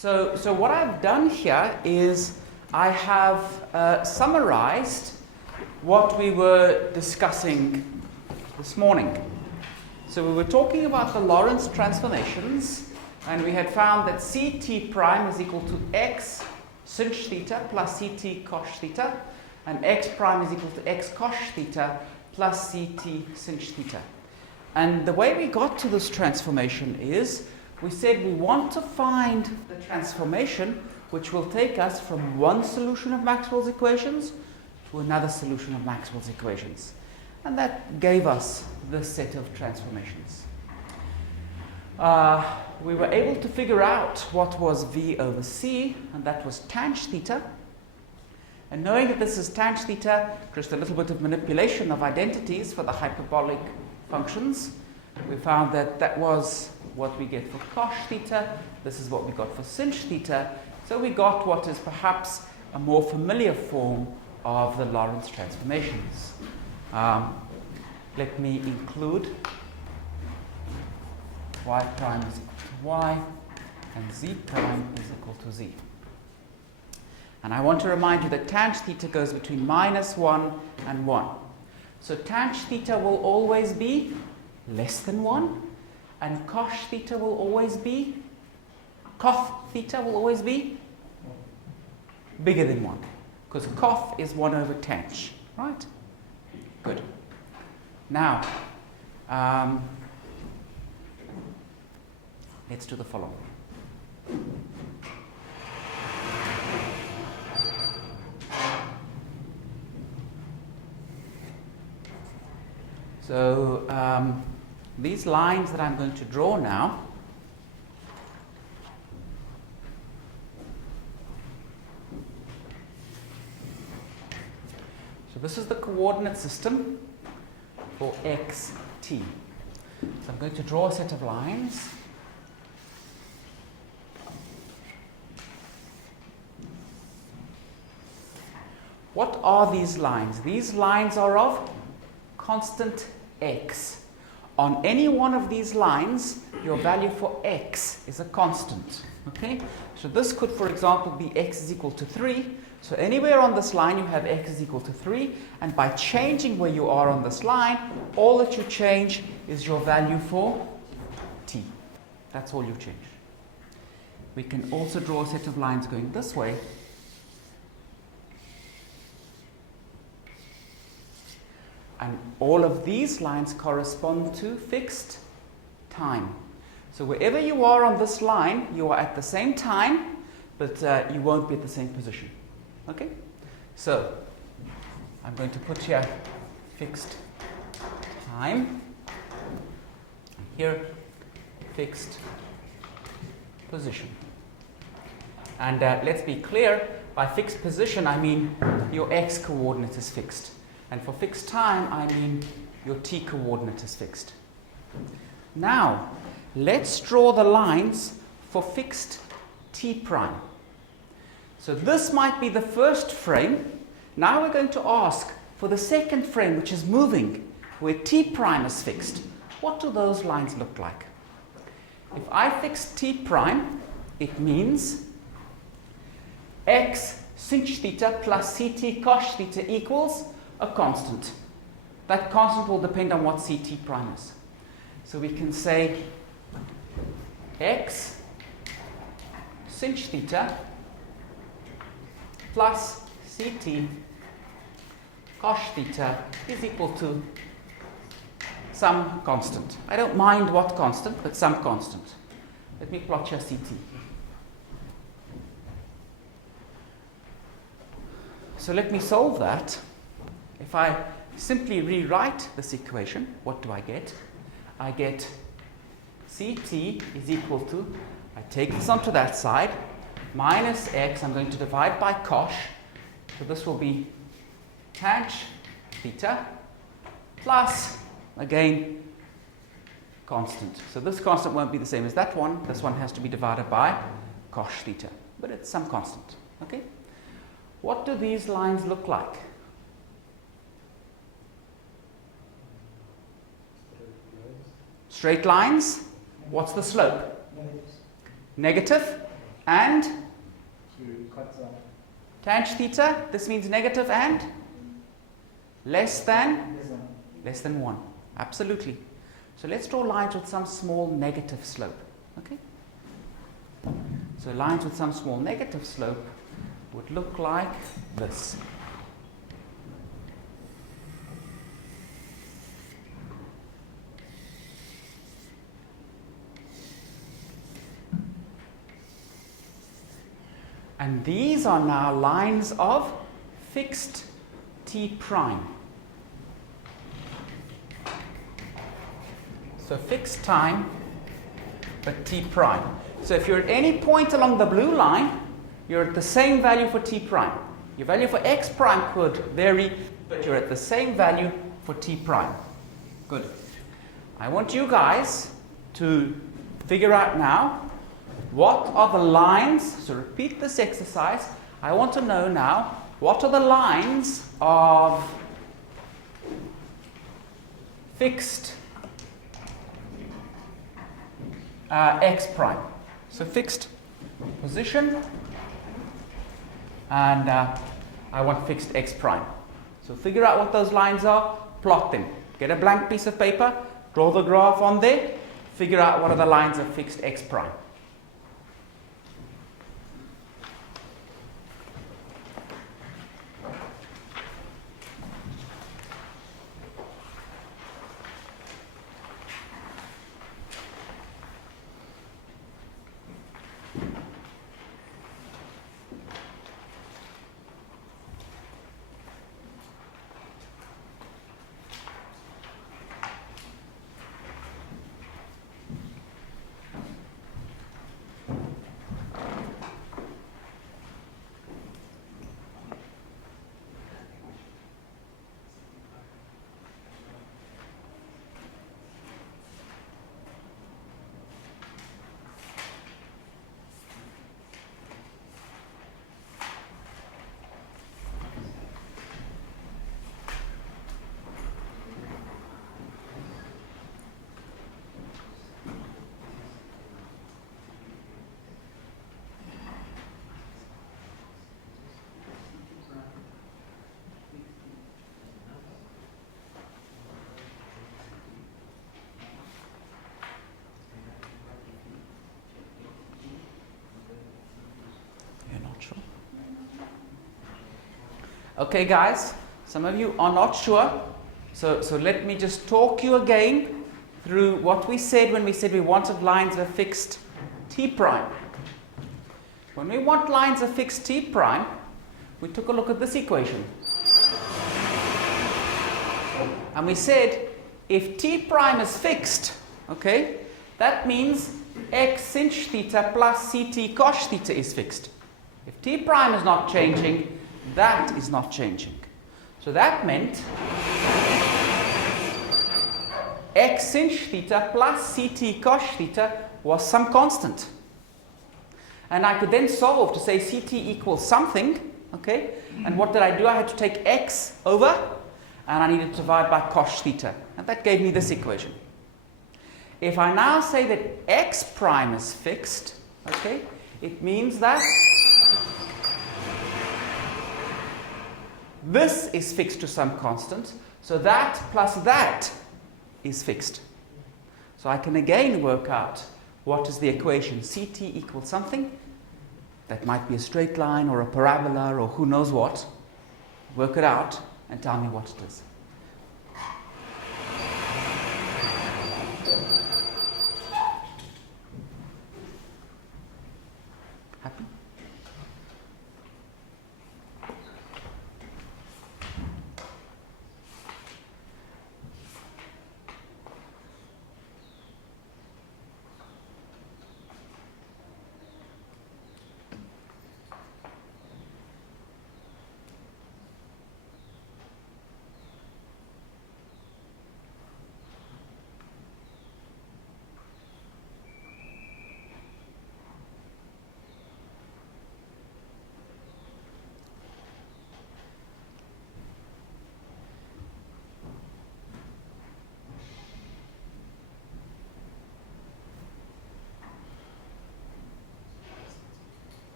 So what I've done here is I have summarized what we were discussing this morning. So we were talking about the Lorentz transformations, and we had found that Ct prime is equal to x sinh theta plus Ct cos theta, and x prime is equal to x cos theta plus Ct sinh theta. And the way we got to this transformation is we said we want to find the transformation which will take us from one solution of Maxwell's equations to another solution of Maxwell's equations. And that gave us this set of transformations. We were able to figure out what was V over C, and that was tanh theta. And knowing that this is tanh theta, just a little bit of manipulation of identities for the hyperbolic functions, we found that that was what we get for cos theta. This is what we got for sinh theta. So we got what is perhaps a more familiar form of the Lorentz transformations. Let me include y prime is equal to y and z prime is equal to z. And I want to remind you that tanh theta goes between -1 and 1. So tanh theta will always be less than 1, and cos theta will always be bigger than 1, because cof is 1 over tanh, right? Good. Now, let's do the following. So, these lines that I'm going to draw now so this is the coordinate system for xt. So I'm going to draw a set of lines. What are these lines? These lines are of constant x. On any one of these lines, your value for x is a constant. Okay? So this could, for example, be x is equal to 3. So anywhere on this line, you have x is equal to 3. And by changing where you are on this line, all that you change is your value for t. That's all you change. We can also draw a set of lines going this way. And all of these lines correspond to fixed time. So wherever you are on this line, you are at the same time, but you won't be at the same position. Okay? So I'm going to put here fixed time. Here, fixed position. And let's be clear, by fixed position, I mean your x coordinate is fixed. And for fixed time, I mean your t coordinate is fixed. Now, let's draw the lines for fixed t prime. So this might be the first frame. Now we're going to ask for the second frame, which is moving, where t prime is fixed. What do those lines look like? If I fix t prime, it means x sinh theta plus ct cos theta equals a constant. That constant will depend on what Ct prime is. So we can say x sinh theta plus Ct cos theta is equal to some constant. I don't mind what constant, but some constant. Let me plot here Ct. So let me solve that. If I simply rewrite this equation, what do I get? I get Ct is equal to, I take this onto that side, minus x, I'm going to divide by cos, so this will be tanh theta, plus, again, constant. So this constant won't be the same as that one. This one has to be divided by cos theta, but it's some constant. Okay? What do these lines look like? Straight lines. What's the slope? Negative. and cuts off. Tan theta, this means negative and less than 1. Absolutely. So let's draw lines with some small negative slope. Okay? So lines with some small negative slope would look like this. And these are now lines of fixed T prime. So fixed time, but T prime. So if you're at any point along the blue line, you're at the same value for T prime. Your value for X prime could vary, but you're at the same value for T prime. Good. I want you guys to figure out now what are the lines. So repeat this exercise. I want to know now what are the lines of fixed X prime. So fixed position, and I want fixed X prime. So figure out what those lines are, plot them. Get a blank piece of paper, draw the graph on there, figure out what are the lines of fixed X prime. Okay, guys, some of you are not sure, so let me just talk you again through what we said when we said we wanted lines of fixed T prime. When we want lines of fixed T prime, we took a look at this equation. And we said if T prime is fixed, okay, that means x sinh theta plus ct cos theta is fixed. If T prime is not changing, that is not changing. So that meant x sinh theta plus ct cos theta was some constant. And I could then solve to say ct equals something, okay? And what did I do? I had to take x over, and I needed to divide by cos theta. And that gave me this equation. If I now say that x prime is fixed, okay, it means that this is fixed to some constant, so that plus that is fixed. So I can again work out what is the equation. Ct equals something. That might be a straight line or a parabola or who knows what. Work it out and tell me what it is. Happy?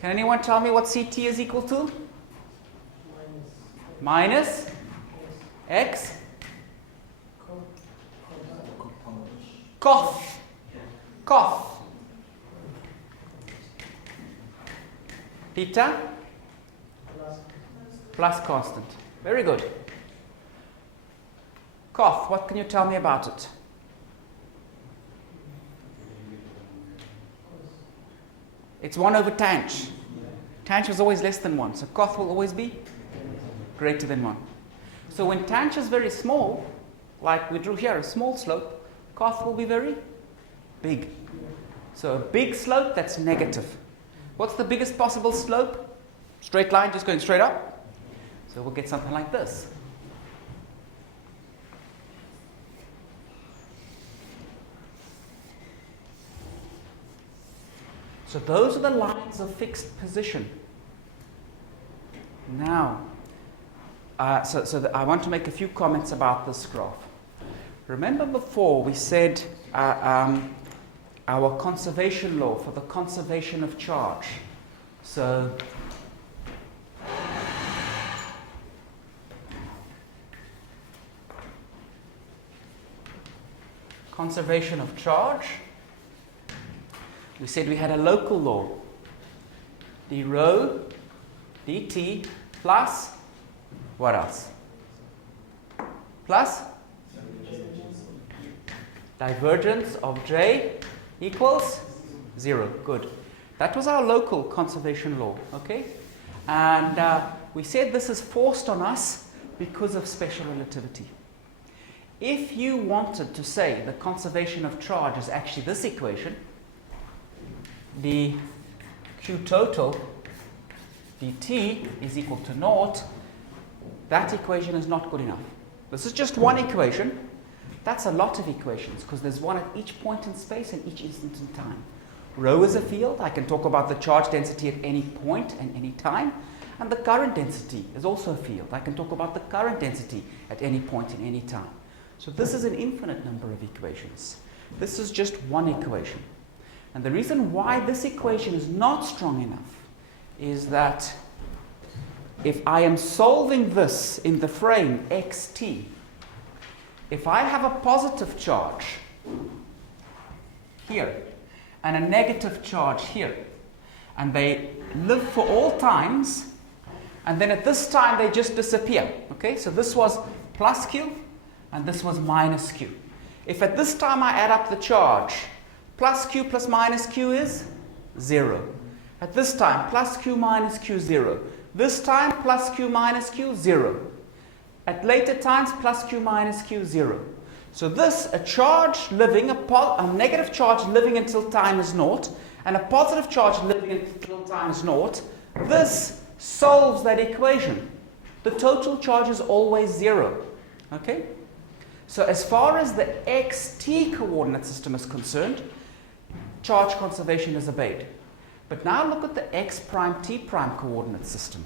Can anyone tell me what CT is equal to? Minus X Koch. Koch. Theta plus constant. Very good. Koch, what can you tell me about it? It's 1 over tanh. Tanh is always less than 1, so Koch will always be greater than 1. So when tanh is very small, like we drew here, a small slope, Koch will be very big. So a big slope, that's negative. What's the biggest possible slope? Straight line, just going straight up. So we'll get something like this. So those are the lines of fixed position. Now, I want to make a few comments about this graph. Remember before we said our conservation law for the conservation of charge. So conservation of charge, we said we had a local law, d rho dt plus what else? Plus divergence of J equals 0. Good. That was our local conservation law, okay? And we said this is forced on us because of special relativity. If you wanted to say the conservation of charge is actually this equation, the Q total dt is equal to 0, that equation is not good enough. This is just one equation. That's a lot of equations because there's one at each point in space and each instant in time. Rho is a field. I can talk about the charge density at any point and any time. And the current density is also a field. I can talk about the current density at any point in any time. So this is an infinite number of equations. This is just one equation. And the reason why this equation is not strong enough is that if I am solving this in the frame xt, if I have a positive charge here and a negative charge here, and they live for all times, and then at this time they just disappear. Okay, so this was plus q and this was minus q. If at this time I add up the charge, plus q plus minus q is 0. At this time, plus q minus q 0. This time, plus q minus q 0. At later times, plus q minus q 0. So this, a charge living, a negative charge living until time is 0, and a positive charge living until time is 0, this solves that equation. The total charge is always 0. Okay? So as far as the xt coordinate system is concerned, charge conservation is obeyed. But now look at the x prime t prime coordinate system.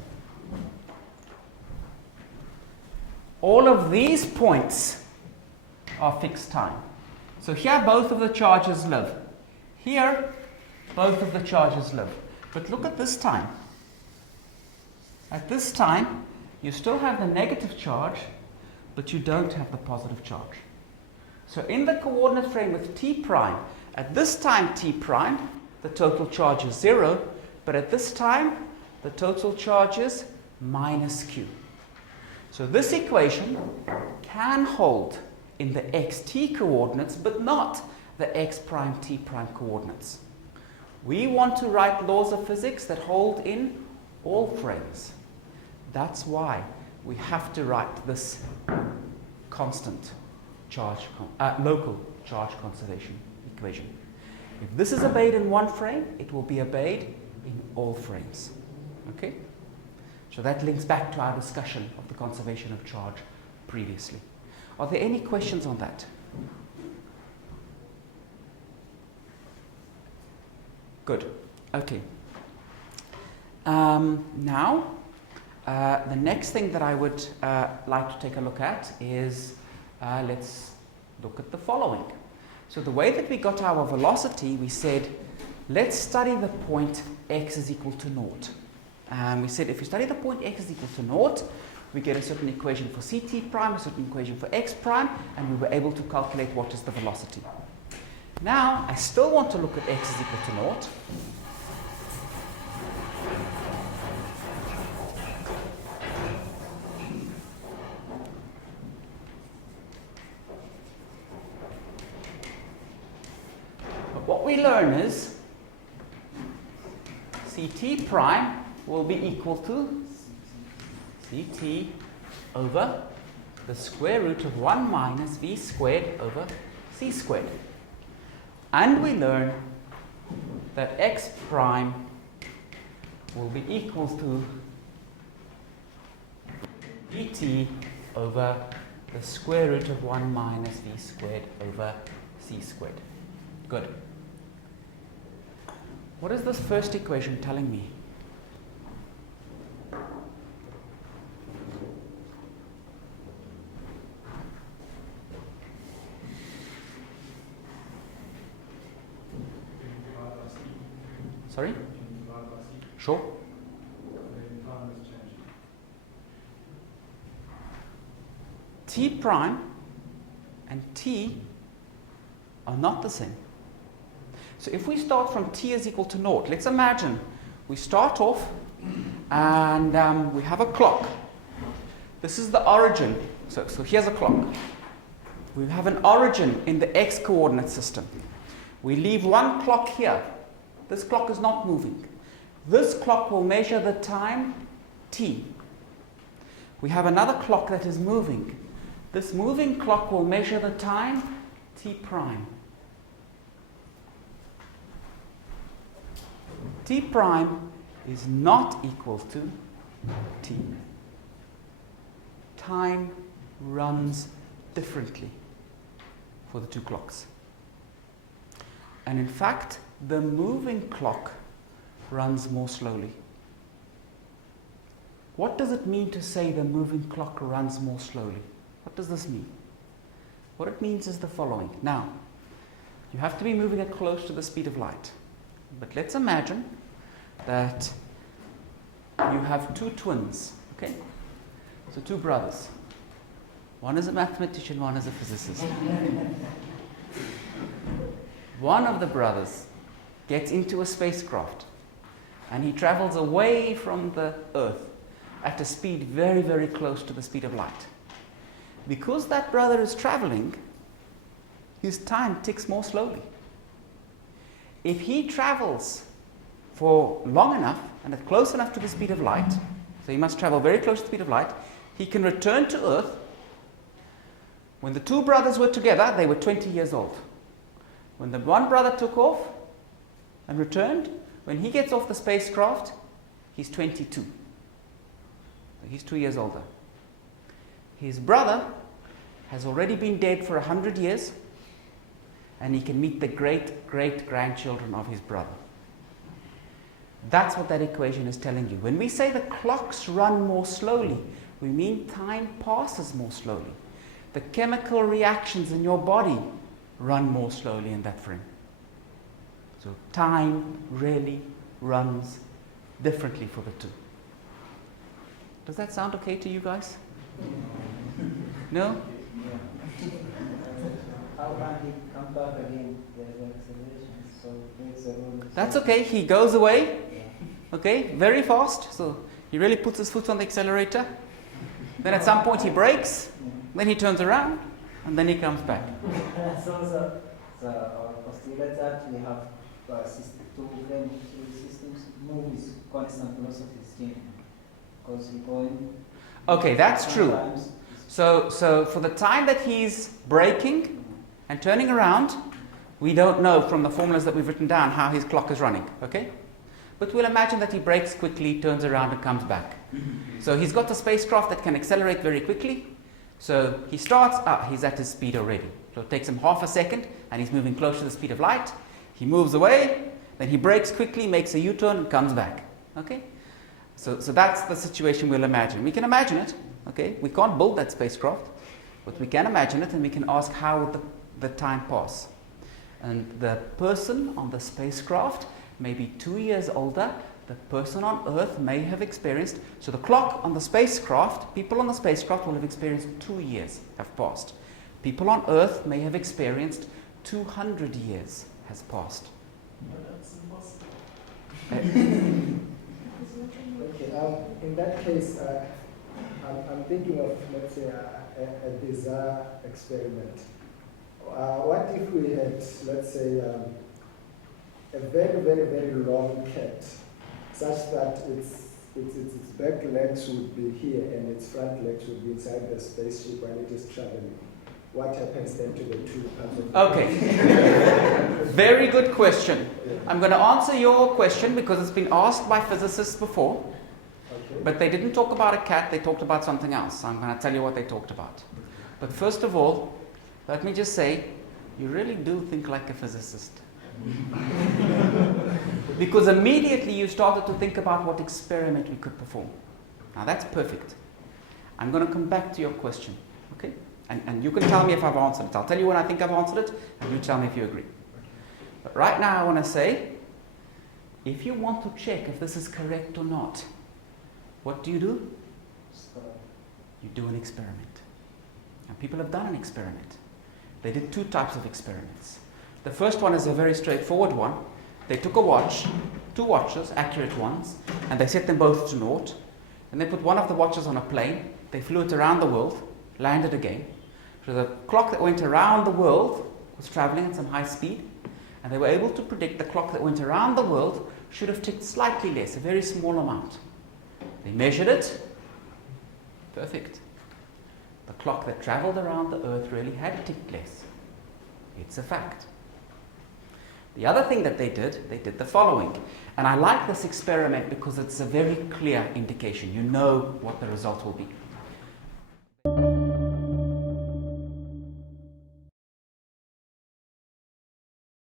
All of these points are fixed time. So here both of the charges live. Here both of the charges live. But look at this time. At this time you still have the negative charge, but you don't have the positive charge. So in the coordinate frame with t prime, at this time t prime, the total charge is 0, but at this time the total charge is minus q. So this equation can hold in the xt coordinates, but not the x prime t prime coordinates. We want to write laws of physics that hold in all frames. That's why we have to write this constant charge, local charge conservation equation. If this is obeyed in one frame, it will be obeyed in all frames. Okay? So that links back to our discussion of the conservation of charge previously. Are there any questions on that? Good. Okay. Now, the next thing that I would like to take a look at is, let's look at the following. So the way that we got our velocity, we said let's study the point x is equal to naught. And we said if we study the point x is equal to naught, we get a certain equation for ct prime, a certain equation for x prime, and we were able to calculate what is the velocity. Now, I still want to look at x is equal to naught. But what we learn is ct prime will be equal to ct over the square root of 1 minus v squared over c squared. And we learn that x prime will be equal to dt over the square root of 1 minus v squared over c squared. Good. What is this first equation telling me? Sorry? Sure. T prime and t are not the same. So if we start from t is equal to naught, let's imagine we start off and we have a clock. This is the origin. So here's a clock. We have an origin in the x coordinate system. We leave one clock here. This clock is not moving. This clock will measure the time t. We have another clock that is moving. This moving clock will measure the time t prime. T prime is not equal to t. Time runs differently for the two clocks. And in fact, the moving clock runs more slowly. What does it mean to say the moving clock runs more slowly? What does this mean? What it means is the following. Now, you have to be moving it close to the speed of light. But let's imagine that you have two twins, okay? So two brothers. One is a mathematician, one is a physicist. One of the brothers gets into a spacecraft and he travels away from the Earth at a speed very, very close to the speed of light. Because that brother is traveling, his time ticks more slowly. If he travels for long enough and close enough to the speed of light, so he must travel very close to the speed of light, he can return to Earth. When the two brothers were together, they were 20 years old. When the one brother took off and returned, when he gets off the spacecraft, he's 22. So he's 2 years older. His brother has already been dead for 100 years, and he can meet the great-great-grandchildren of his brother. That's what that equation is telling you. When we say the clocks run more slowly, we mean time passes more slowly. The chemical reactions in your body run more slowly in that frame. So time really runs differently for the two. Does that sound okay to you guys? No? How can he come back again? There's an acceleration, so there's a rule. That's okay. He goes away, okay, very fast. So he really puts his foot on the accelerator. Then at some point he brakes, then he turns around, and then he comes back. So our postulates actually have two frame systems move with constant velocity change because we go in. Okay, that's true. So for the time that he's braking and turning around, we don't know from the formulas that we've written down how his clock is running, okay? But we'll imagine that he brakes quickly, turns around and comes back. So he's got a spacecraft that can accelerate very quickly. So he starts, he's at his speed already. So it takes him half a second and he's moving close to the speed of light. He moves away, then he brakes quickly, makes a U-turn and comes back, okay? So that's the situation we'll imagine. We can imagine it, okay? We can't build that spacecraft, but we can imagine it and we can ask how would the time pass. And the person on the spacecraft maybe 2 years older, the person on Earth may have experienced, so the clock on the spacecraft, people on the spacecraft will have experienced 2 years have passed. People on Earth may have experienced 200 years has passed. That's impossible. Okay, in that case, I'm thinking of, let's say, a bizarre experiment. What if we had, let's say, a very, very, very long cat, such that its back legs would be here and its front legs would be inside the spaceship while it is traveling? What happens then to the two parts of the Okay. Very good question. I'm going to answer your question because it's been asked by physicists before, Okay. but they didn't talk about a cat, they talked about something else. I'm going to tell you what they talked about. But first of all, let me just say, you really do think like a physicist. Because immediately you started to think about what experiment we could perform. Now that's perfect. I'm going to come back to your question, okay? And you can tell me if I've answered it. I'll tell you when I think I've answered it, and you tell me if you agree. But right now I want to say, if you want to check if this is correct or not, what do? You do an experiment. And people have done an experiment. They did two types of experiments. The first one is a very straightforward one. They took a watch, two watches, accurate ones, and they set them both to naught. And they put one of the watches on a plane. They flew it around the world, landed again. So the clock that went around the world was traveling at some high speed, and they were able to predict the clock that went around the world should have ticked slightly less, a very small amount. They measured it. Perfect. The clock that traveled around the Earth really had ticked less. It's a fact. The other thing that they did the following. And I like this experiment because it's a very clear indication. You know what the result will be.